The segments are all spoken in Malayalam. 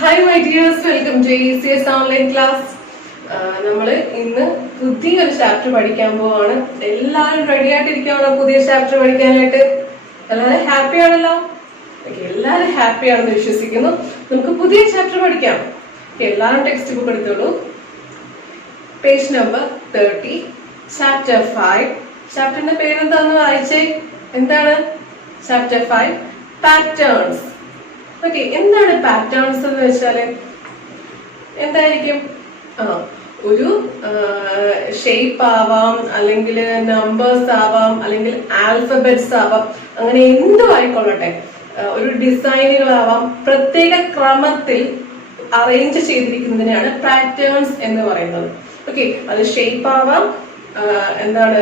Hi my dears, welcome to ECS online class. നമ്മൾ ഇന്ന് പുതിയൊരു ചാപ്റ്റർ പഠിക്കാൻ പോവാണ്. എല്ലാവരും റെഡി ആയിട്ടിരിക്കുകയാണോ പുതിയ ചാപ്റ്റർ പഠിക്കാനായിട്ട്? എല്ലാവരും ഹാപ്പി ആണല്ലോ? എല്ലാവരും ഹാപ്പി ആണെന്ന് വിശ്വസിക്കുന്നു. നമുക്ക് പുതിയ ചാപ്റ്റർ പഠിക്കാം. എല്ലാവരും ടെക്സ്റ്റ് ബുക്ക് എടുത്തോളൂ. Page number 30, chapter 5. ചാപ്റ്ററിന്റെ പേരെന്താന്ന് വായിച്ചേ? എന്താണ് ചാപ്റ്റർ 5? പാറ്റേൺസ്. ഓക്കെ, എന്താണ് പാറ്റേൺസ് എന്ന് വെച്ചാല് എന്തായിരിക്കും? ഒരു ഷേപ്പ് ആവാം, അല്ലെങ്കിൽ നമ്പേഴ്സ് ആവാം, അല്ലെങ്കിൽ ആൽഫബറ്റ്സ് ആവാം, അങ്ങനെ എന്തും ആയിക്കൊള്ളട്ടെ. ഒരു ഡിസൈനുകളാവാം, പ്രത്യേക ക്രമത്തിൽ അറേഞ്ച് ചെയ്തിരിക്കുന്നതിനാണ് പാറ്റേൺസ് എന്ന് പറയുന്നത്. ഓക്കെ, അത് ഷേപ്പ് ആവാം, എന്താണ്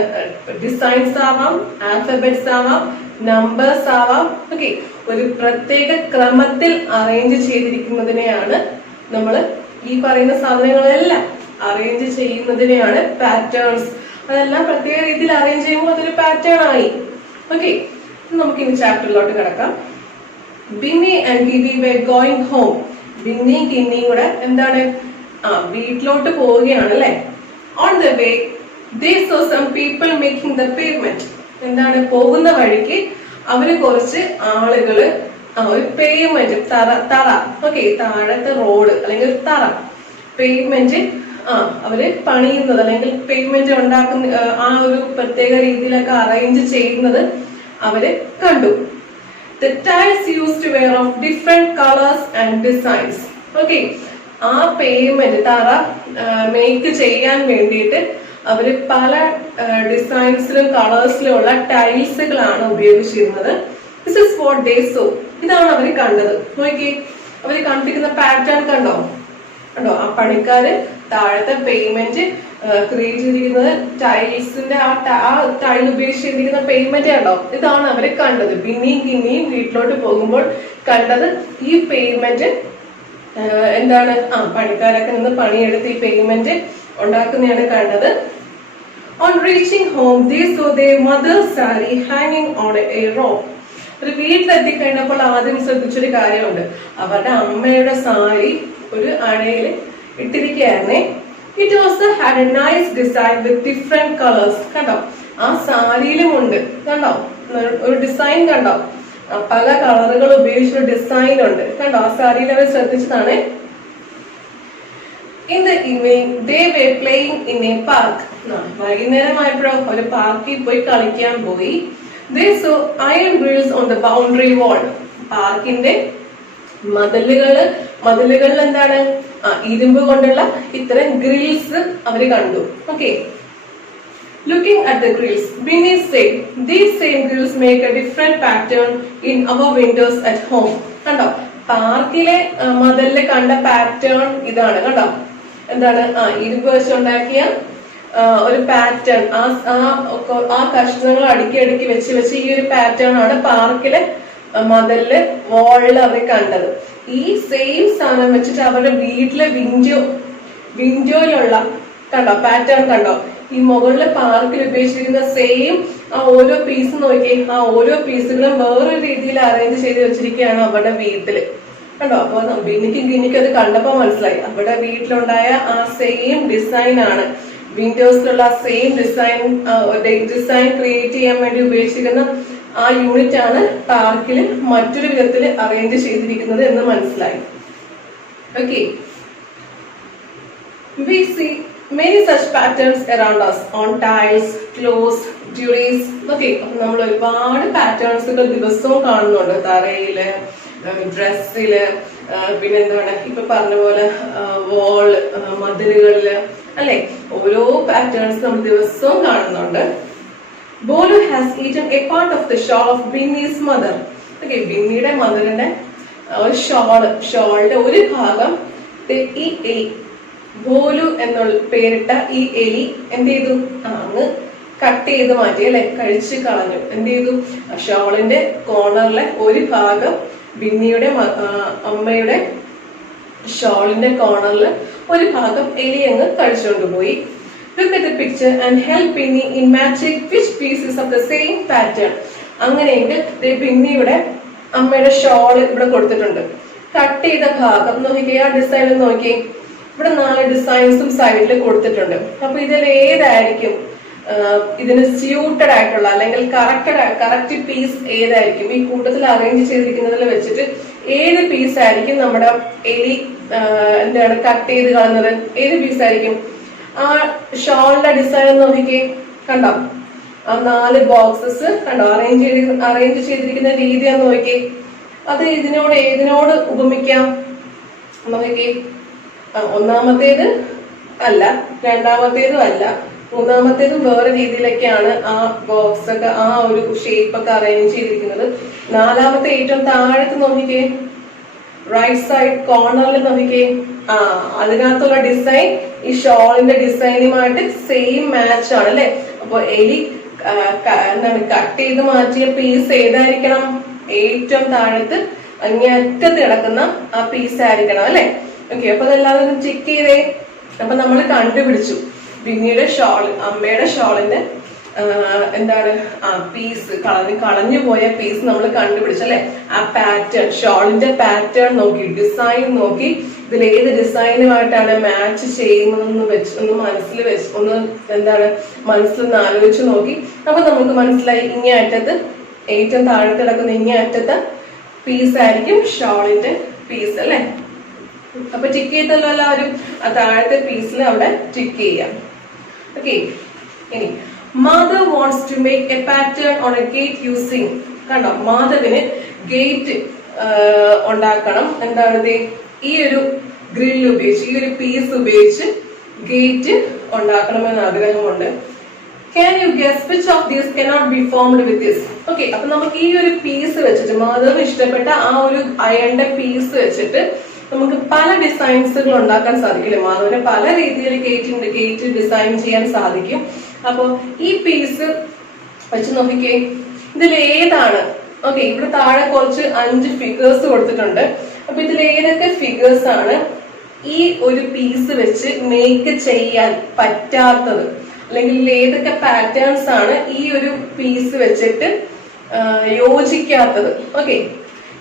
ഡിസൈൻസ് ആവാം, ആൽഫബറ്റ്സ് ആവാം, നമ്പേഴ്സ് ആവാം. ഓക്കെ, ഒരു പ്രത്യേക ക്രമത്തിൽ അറേഞ്ച് ചെയ്തിരിക്കുന്നതിനെയാണ് നമ്മൾ ഈ പറയുന്ന സാധനങ്ങളെല്ലാം അറേഞ്ച് ചെയ്യുന്നതിനെയാണ് പാറ്റേൺസ്. അതെല്ലാം പ്രത്യേക രീതിയിൽ അറേഞ്ച് ചെയ്യുമ്പോൾ അതൊരു പാറ്റേൺ ആയി. ഓക്കെ, നമുക്ക് ഇനി ചാപ്റ്ററിലോട്ട് കിടക്കാം. ബിന്നി ആൻഡ് ഗിവി were going home. ബിന്നി ഗിന്നിയും കൂടെ എന്താണ് വീട്ടിലോട്ട് പോവുകയാണ് അല്ലെ. On the way they saw some people making the pavement. എന്താണ് പോകുന്ന വഴിക്ക് അവര് കുറച്ച് ആളുകള് ഒരു പേയ്മെന്റ് തറ ഓക്കെ, താഴത്തെ റോഡ് അല്ലെങ്കിൽ തറ പേയ്മെന്റ് അവര് പണിയുന്നത് അല്ലെങ്കിൽ പേയ്മെന്റ് ഉണ്ടാക്കുന്ന ആ ഒരു പ്രത്യേക രീതിയിലൊക്കെ അറേഞ്ച് ചെയ്യുന്നത് അവര് കണ്ടു. The tiles used to wear of different colors and designs. Okay, ആ പേയ്മെന്റ് തറ മേക്ക് ചെയ്യാൻ വേണ്ടിയിട്ട് അവര് പല ഡിസൈൻസിലും കളേഴ്സിലും ഉള്ള ടൈൽസുകളാണ് ഉപയോഗിച്ചിരുന്നത്. This is what they so. ഇതാണ് അവര് കണ്ടത്. നോക്കിയേ, അവര് കണ്ടിരിക്കുന്ന പാറ്റേൺ കണ്ടോ? ആ പണിക്കാര് താഴത്തെ പേയ്മെന്റ് ക്രിയേറ്റ് ചെയ്തിരിക്കുന്നത് ടൈൽസിന്റെ ആ ടൈൽ ഉപയോഗിച്ചിരിക്കുന്ന പേയ്മെന്റ് കണ്ടോ? ഇതാണ് അവര് കണ്ടത്. ബിന്നിയും ഗിന്നിയും വീട്ടിലോട്ട് പോകുമ്പോൾ കണ്ടത് ഈ പേയ്മെന്റ് എന്താണ് പണിക്കാരൊക്കെ നിന്ന് പണിയെടുത്ത് ഈ പേയ്മെന്റ് ഉണ്ടാക്കുന്നതാണ് കണ്ടത്. On reaching home, they saw their mother's saree hanging on a rope. ഒരു വീട്ടിലെത്തി കഴിഞ്ഞപ്പോൾ ആദ്യം ശ്രദ്ധിച്ചൊരു കാര്യമുണ്ട്. അവരുടെ അമ്മയുടെ സാരി ഒരു അണയിൽ ഇട്ടിരിക്കുകയായിരുന്നേ. It also had a nice design with different colors. കണ്ടോ, ആ സാരിയിലും ഉണ്ട് കണ്ടോ ഒരു ഡിസൈൻ കണ്ടോ? പല കളറുകൾ ഉപയോഗിച്ചൊരു ഡിസൈൻ ഉണ്ട് കണ്ടോ? ആ സാരിയിൽ അവർ ശ്രദ്ധിച്ചതാണ്. In the evening, they were playing in a park. വൈകുന്നേരമായപ്പോഴോ ഒരു പാർക്കിൽ പോയി കളിക്കാൻ പോയി. They saw iron grills on the boundary wall. പാർക്കിന്റെ മതിലുകളിൽ എന്താണ് ഇരുമ്പ് കൊണ്ടുള്ള ഇത്തരം ഗ്രിൽസ് അവര് കണ്ടു. Okay, looking at the grills, Binny said, these same grills make a different pattern in our windows at home. കണ്ടോ, പാർക്കിലെ മതിലില് കണ്ട പാറ്റേൺ ഇതാണ് കണ്ടോ? എന്താണ് ഇരുമ്പ് വെച്ചുണ്ടാക്കിയ ഒരു പാറ്റേൺ. ആ കഷ്ണങ്ങൾ അടുക്കി വെച്ച് ഈ ഒരു പാറ്റേൺ ആണ് പാർക്കിലെ മതിലില് വാളില് അവർ കണ്ടത്. ഈ സെയിം സാധനം വെച്ചിട്ട് അവരുടെ വീട്ടിലെ വിൻഡോയിലുള്ള കണ്ടോ പാറ്റേൺ കണ്ടോ? ഈ മുകളിലെ പാർക്കിൽ ഉപയോഗിച്ചിരിക്കുന്ന സെയിം ആ ഓരോ പീസ് നോക്കി, ആ ഓരോ പീസുകളും വേറൊരു രീതിയിൽ അറേഞ്ച് ചെയ്ത് വെച്ചിരിക്കുകയാണ് അവരുടെ വീട്ടില് കണ്ടോ? അപ്പൊ ബിന്നിക്കും അത് കണ്ടപ്പോ മനസ്സിലായി അവിടെ വീട്ടിലുണ്ടായ ആ സെയിം ഡിസൈൻ ആണ്, വിൻഡോസിലുള്ള സെയിം ഡിസൈൻ ക്രിയേറ്റ് ചെയ്യാൻ വേണ്ടി ഉപയോഗിച്ചിരിക്കുന്ന ആ യൂണിറ്റ് ആണ് പാർക്കിൽ മറ്റൊരു വിധത്തിൽ അറേഞ്ച് ചെയ്തിരിക്കുന്നത് എന്ന് മനസ്സിലായി. Okay, we see many such patterns around us on tiles, clothes, jewelries. Okay, നമ്മൾ ഒരുപാട് പാറ്റേൺസുകൾ ദിവസവും കാണുന്നുണ്ട്. തറയില്, ഡ്രസ്സില്, പിന്നെ എന്താണ് ഇപ്പൊ പറഞ്ഞ പോലെ വാള്, മതിലുകളില് അല്ലെ, ഓരോ പാറ്റേൺസ് നമ്മൾ ദിവസവും കാണുന്നുണ്ട്. Bolu has eaten a part of the shawl of Binny's mother. Okay, ബിന്നിയുടെ മദറിന്റെ ഒരു ഷോളിന്റെ ഒരു ഭാഗം ഈ എലി, ബോലു എന്നുള്ള പേരിട്ട ഈ എലി എന്ത് ചെയ്തു? അങ്ങ് കട്ട് ചെയ്ത് മാറ്റി അല്ലെ, കഴിച്ചു കളഞ്ഞു. എന്ത് ചെയ്തു? ഷോളിന്റെ കോർണറിലെ ഒരു ഭാഗം ബിന്നിയുടെ അമ്മയുടെ ഷോളിന്റെ കോർണറിൽ ഒരു ഭാഗം എലി അങ്ങ് കഴിച്ചുകൊണ്ടുപോയി. Look at the picture and help Binny in matching which pieces of the same pattern. അങ്ങനെയെങ്കിൽ ബിന്നിയുടെ അമ്മയുടെ ഷോൾ ഇവിടെ കൊടുത്തിട്ടുണ്ട്. കട്ട് ചെയ്ത ഭാഗം നോക്കിക്കേ, ആ ഡിസൈൻ നോക്കി. ഇവിടെ 4 ഡിസൈൻസും സൈഡിൽ കൊടുത്തിട്ടുണ്ട്. അപ്പൊ ഇതിൽ ഏതായിരിക്കും ഇതിന് സ്യൂട്ടഡ് ആയിട്ടുള്ള അല്ലെങ്കിൽ കറക്റ്റ് പീസ് ഏതായിരിക്കും? ഈ കൂട്ടത്തിൽ അറേഞ്ച് ചെയ്തിരിക്കുന്നതിൽ വെച്ചിട്ട് ഏത് പീസ് ആയിരിക്കും നമ്മുടെ എലി കട്ട് ചെയ്ത് കളഞ്ഞത്? ഏത് പീസ് ആയിരിക്കും? ആ ഷോളിന്റെ ഡിസൈൻ നോക്കിക്കേ, കണ്ടോ? ആ 4 ബോക്സസ് കണ്ടോ അറേഞ്ച് ചെയ്തിരിക്കുന്ന രീതിയാന്ന് നോക്കി. അത് ഏതിനോട് ഉപമിക്കാം നോക്കി? ഒന്നാമത്തേത് അല്ല, രണ്ടാമത്തേതും അല്ല, മൂന്നാമത്തേതും വേറെ രീതിയിലൊക്കെയാണ് ആ ബോക്സ് ഒക്കെ ആ ഒരു ഷേപ്പ് ഒക്കെ അറേഞ്ച് ചെയ്തിരിക്കുന്നത്. നാലാമത്തെ ഏറ്റവും താഴത്ത് നോക്കിക്കേ, റൈറ്റ് സൈഡ് കോർണറിൽ നോക്കിക്കേ, അതിനകത്തുള്ള ഡിസൈൻ ഈ ഷോളിന്റെ ഡിസൈനുമായിട്ട് സെയിം മാച്ച് ആണ് അല്ലെ? അപ്പൊ എലി കട്ട് ചെയ്ത് മാറ്റിയ പീസ് ഏതായിരിക്കണം? ഏറ്റവും താഴത്ത് അങ്ങേയറ്റത്ത് കിടക്കുന്ന ആ പീസ് ആയിരിക്കണം അല്ലെ? ഓക്കെ, അപ്പൊ അതെല്ലാവരും ചെക്ക് ചെയ്തേ. അപ്പൊ നമ്മൾ കണ്ടുപിടിച്ചു പിന്നീട് അമ്മയുടെ ഷോളിന്റെ പീസ് കളഞ്ഞു പോയ പീസ് നമ്മൾ കണ്ടുപിടിച്ചു അല്ലെ? ആ പാറ്റേൺ, ഷോളിന്റെ പാറ്റേൺ നോക്കി, ഡിസൈൻ നോക്കി, ഇതിൽ ഏത് ഡിസൈനുമായിട്ടാണ് മാച്ച് ചെയ്യുന്നതെന്ന് മനസ്സിലൊന്ന് ആലോചിച്ച് നോക്കി. അപ്പൊ നമുക്ക് മനസ്സിലായി ഇങ്ങേ അറ്റത്ത്, ഏറ്റവും താഴത്ത് കിടക്കുന്ന ഇങ്ങേ അറ്റത്തെ പീസ് ആയിരിക്കും ഷോളിന്റെ പീസ് അല്ലെ? അപ്പൊ ടിക്ക് ചെയ്തല്ലോ എല്ലാവരും. ആ താഴത്തെ പീസിൽ അവിടെ ടിക്ക് ചെയ്യാം. ഓക്കെ, ഇനി mother wants to make a pattern on a gate using. കണ്ടോ, മാധവിന് ഗേറ്റ് ഉണ്ടാക്കണം. ഈ ഒരു ഗ്രില്ല് ഉപയോഗിച്ച്, ഈ ഒരു പീസ് ഉപയോഗിച്ച് ഗേറ്റ് ഉണ്ടാക്കണമെന്ന് ആഗ്രഹമുണ്ട്. Can you guess which of these cannot be formed with this? Okay, അപ്പൊ നമുക്ക് ഈ ഒരു പീസ് വെച്ചിട്ട്, മാധവിന് ഇഷ്ടപ്പെട്ട ആ ഒരു അയണിന്റെ പീസ് വെച്ചിട്ട് നമുക്ക് പല ഡിസൈൻസുകൾ ഉണ്ടാക്കാൻ സാധിക്കില്ലേ? മാധവിന് പല രീതിയിൽ ഗേറ്റ് ഡിസൈൻ ചെയ്യാൻ സാധിക്കും. അപ്പൊ ഈ പീസ് വെച്ച് നോക്കിക്കേ, ഇതിൽ ഏതാണ്? ഓക്കെ, ഇവിടെ താഴെ കുറച്ച് 5 ഫിഗേഴ്സ് കൊടുത്തിട്ടുണ്ട്. അപ്പൊ ഇതിൽ ഏതൊക്കെ ഫിഗേഴ്സ് ആണ് ഈ ഒരു പീസ് വെച്ച് മേക്ക് ചെയ്യാൻ പറ്റാത്തത്, അല്ലെങ്കിൽ ഏതൊക്കെ പാറ്റേൺസ് ആണ് ഈ ഒരു പീസ് വെച്ചിട്ട് യോജിക്കാത്തത്? ഓക്കെ,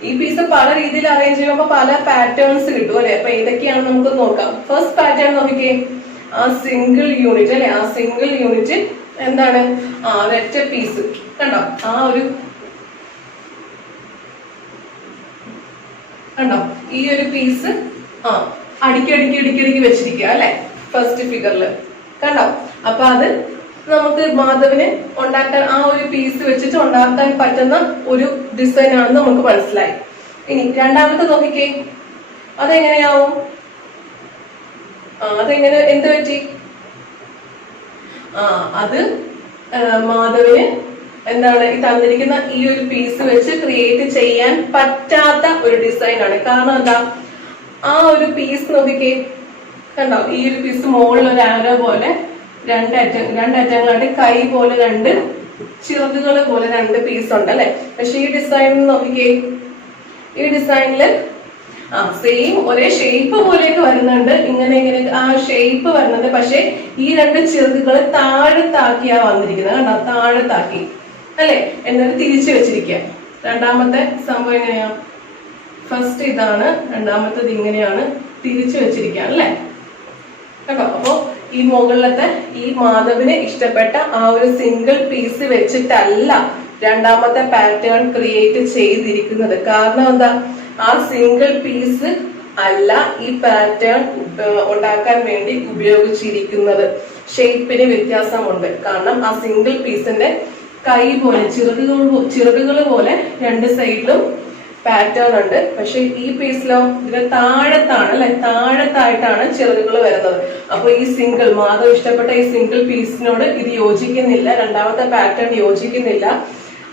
ഈ പീസ് പല രീതിയിൽ അറേഞ്ച് ചെയ്യുമ്പോൾ പല പാറ്റേൺസ് കിട്ടും അല്ലെ? അപ്പൊ ഏതൊക്കെയാണ് നമുക്ക് നോക്കാം. ഫസ്റ്റ് പാറ്റേൺ നോക്കിക്കേ, ആ സിംഗിൾ യൂണിറ്റ് അല്ലെ? ആ സിംഗിൾ യൂണിറ്റ് ഒരൊറ്റ പീസ് കണ്ടോ? കണ്ടോ ഈ ഒരു പീസ് അടുക്കി വെച്ചിരിക്കുക അല്ലെ? ഫസ്റ്റ് ഫിഗറിൽ കണ്ടോ? അപ്പൊ അത് നമുക്ക് മാധവിന് ഉണ്ടാക്കാൻ, ആ ഒരു പീസ് വെച്ചിട്ട് ഉണ്ടാക്കാൻ പറ്റുന്ന ഒരു ഡിസൈൻ ആണെന്ന് നമുക്ക് മനസ്സിലായി. ഇനി രണ്ടാമത്തെ നോക്കിക്കേ, അതെങ്ങനെയാവും? അതെങ്ങനെ, എന്ത് പറ്റി? അത് മാധവിന് ഈ തന്നിരിക്കുന്ന ഈ ഒരു പീസ് വെച്ച് ക്രിയേറ്റ് ചെയ്യാൻ പറ്റാത്ത ഒരു ഡിസൈൻ ആണ്. കാരണം എന്താ? ആ ഒരു പീസ് നോക്കിക്കേ, കണ്ടോ? ഈ ഒരു പീസ് മുകളിൽ ഒരു ആരോ പോലെ രണ്ടറ്റങ്ങളായിട്ട് കൈ പോലെ 2 ചിറകുകൾ പോലെ 2 പീസ് ഉണ്ട് അല്ലെ? പക്ഷെ ഈ ഡിസൈൻ നോക്കിക്കേ, ഈ ഡിസൈനില് സെയിം ഒരേ ഷേപ്പ് പോലെയൊക്കെ വരുന്നുണ്ട്. ഇങ്ങനെ ആ ഷേപ്പ് വരുന്നുണ്ട്. പക്ഷെ ഈ 2 ചിറകുകൾ താഴത്താക്കിയാ വന്നിരിക്കുന്നത്. കണ്ടോ? താഴത്താക്കി അല്ലെ? എന്നിട്ട് തിരിച്ചു വെച്ചിരിക്കുക. രണ്ടാമത്തെ സംഭവം എങ്ങനെയാ? ഫസ്റ്റ് ഇതാണ്, രണ്ടാമത്തത് ഇങ്ങനെയാണ് തിരിച്ചു വെച്ചിരിക്കുക അല്ലെ? കേട്ടോ? അപ്പൊ ഈ മുകളിലത്തെ ഈ മാധവിന് ഇഷ്ടപ്പെട്ട ആ ഒരു സിംഗിൾ പീസ് വെച്ചിട്ടല്ല രണ്ടാമത്തെ പാറ്റേൺ ക്രിയേറ്റ് ചെയ്തിരിക്കുന്നത്. കാരണം എന്താ? ആ സിംഗിൾ പീസ് അല്ല ഈ പാറ്റേൺ ഉണ്ടാക്കാൻ വേണ്ടി ഉപയോഗിച്ചിരിക്കുന്നത്. ഷേപ്പിന് വ്യത്യാസമുണ്ട്. കാരണം ആ സിംഗിൾ പീസിന്റെ കൈ പോലെ ചിറകുകൾ പോലെ 2 സൈഡിലും പാറ്റേൺ ഉണ്ട്. പക്ഷെ ഈ പീസിലോ ഇതിന് താഴത്താണ് അല്ലെ? താഴത്തായിട്ടാണ് ചിറകുകൾ വരുന്നത്. അപ്പൊ ഈ മാധവ് ഇഷ്ടപ്പെട്ട ഈ സിംഗിൾ പീസിനോട് ഇത് യോജിക്കുന്നില്ല, രണ്ടാമത്തെ പാറ്റേൺ യോജിക്കുന്നില്ല.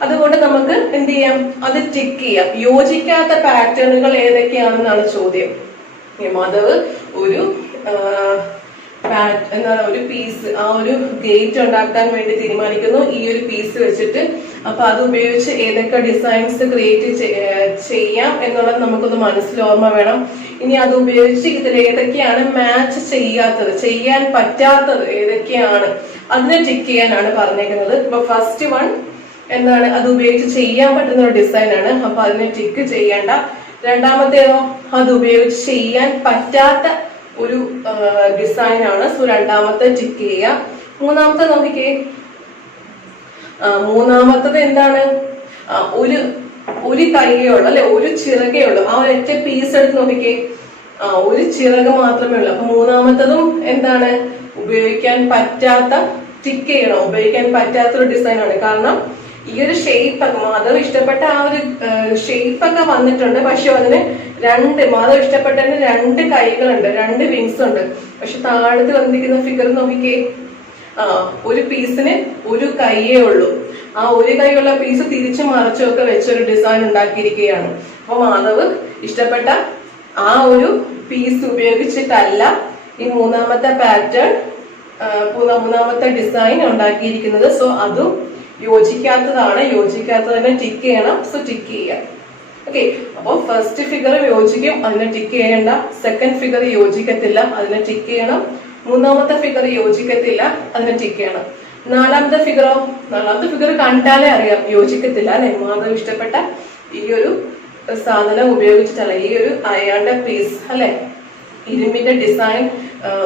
അതുകൊണ്ട് നമുക്ക് എന്ത് ചെയ്യാം? അത് ടിക്ക് ചെയ്യാം. യോജിക്കാത്ത പാറ്റേണുകൾ ഏതൊക്കെയാണെന്നാണ് ചോദ്യം. മാധവ് ഒരു പീസ്, ആ ഒരു ഗേറ്റ് ഉണ്ടാക്കാൻ വേണ്ടി തീരുമാനിക്കുന്നു ഈ ഒരു പീസ് വെച്ചിട്ട്. അപ്പൊ അത് ഉപയോഗിച്ച് ഏതൊക്കെ ഡിസൈൻസ് ക്രിയേറ്റ് ചെയ്യാം എന്നുള്ളത് നമുക്കൊന്ന് മനസ്സിൽ ഓർമ്മ വേണം. ഇനി അത് ഉപയോഗിച്ച് ഇതിൽ ഏതൊക്കെയാണ് മാച്ച് ചെയ്യാൻ പറ്റാത്തത് ഏതൊക്കെയാണ്, അതിനെ ടിക്ക് ചെയ്യാനാണ് പറഞ്ഞേക്കുന്നത്. ഇപ്പൊ ഫസ്റ്റ് വൺ അത് ഉപയോഗിച്ച് ചെയ്യാൻ പറ്റുന്ന ഒരു ഡിസൈൻ ആണ്. അപ്പൊ അതിനെ ടിക്ക് ചെയ്യേണ്ട. രണ്ടാമത്തേതോ അത് ഉപയോഗിച്ച് ചെയ്യാൻ പറ്റാത്ത ഒരു ഡിസൈൻ ആണ്. സോ രണ്ടാമത്തെ ടിക്ക് ചെയ്യുക. മൂന്നാമത്തെ നോക്കിക്കേ, മൂന്നാമത്തത് എന്താണ്? ഒരു കൈയേ ഉള്ളു അല്ലെ, ഒരു ചിറകേ ഉള്ളു. ആ ഒരൊറ്റ പീസ് എടുത്ത് നോക്കിക്കേ, ഒരു ചിറക് മാത്രമേ ഉള്ളൂ. അപ്പൊ മൂന്നാമത്തതും എന്താണ്? ഉപയോഗിക്കാൻ പറ്റാത്ത, ടിക്ക് ചെയ്യണം, ഉപയോഗിക്കാൻ പറ്റാത്തൊരു ഡിസൈൻ ആണ്. കാരണം ഈ ഒരു ഷേപ്പ് ഒക്കെ മാധവ് ഇഷ്ടപ്പെട്ട ആ ഒരു ഷേപ്പ് ഒക്കെ വന്നിട്ടുണ്ട്. പക്ഷെ അതിന് മാധവ് ഇഷ്ടപ്പെട്ടതിന് 2 കൈകളുണ്ട്, 2 വിങ്സ് ഉണ്ട്. പക്ഷെ താഴത്ത് വന്നിരിക്കുന്ന ഫിഗർ നോക്കിക്കേ, ഒരു പീസിന് ഒരു കൈയേ ഉള്ളൂ. ആ ഒരു കൈയുള്ള പീസ് തിരിച്ചു മറിച്ചും ഒക്കെ വെച്ചൊരു ഡിസൈൻ ഉണ്ടാക്കിയിരിക്കുകയാണ്. അപ്പൊ മാധവ് ഇഷ്ടപ്പെട്ട ആ ഒരു പീസ് ഉപയോഗിച്ചിട്ടല്ല ഈ മൂന്നാമത്തെ പാറ്റേൺ, മൂന്നാമത്തെ ഡിസൈൻ ഉണ്ടാക്കിയിരിക്കുന്നത്. സോ അതും യോജിക്കാത്തതാണ്. യോജിക്കാത്തതിനെ ടിക്ക് ചെയ്യണം. സോ ടിക്ക് ചെയ്യാം. ഓക്കെ, അപ്പൊ ഫസ്റ്റ് ഫിഗർ യോജിക്കും, അതിനെ ടിക്ക് ചെയ്യണ്ട. സെക്കൻഡ് ഫിഗർ യോജിക്കത്തില്ല, അതിനെ ടിക്ക് ചെയ്യണം. മൂന്നാമത്തെ ഫിഗർ യോജിക്കത്തില്ല, അതിനെ ടിക്ക് ചെയ്യണം. നാലാമത്തെ ഫിഗർ കണ്ടാലേ അറിയാം യോജിക്കത്തില്ല അല്ലെ. മാധവ് ഇഷ്ടപ്പെട്ട ഈ ഒരു സാധനം ഉപയോഗിച്ചിട്ടല്ല, ഈ ഒരു അയാളുടെ പീസ് അല്ലെ, ഇരുമ്പിന്റെ ഡിസൈൻ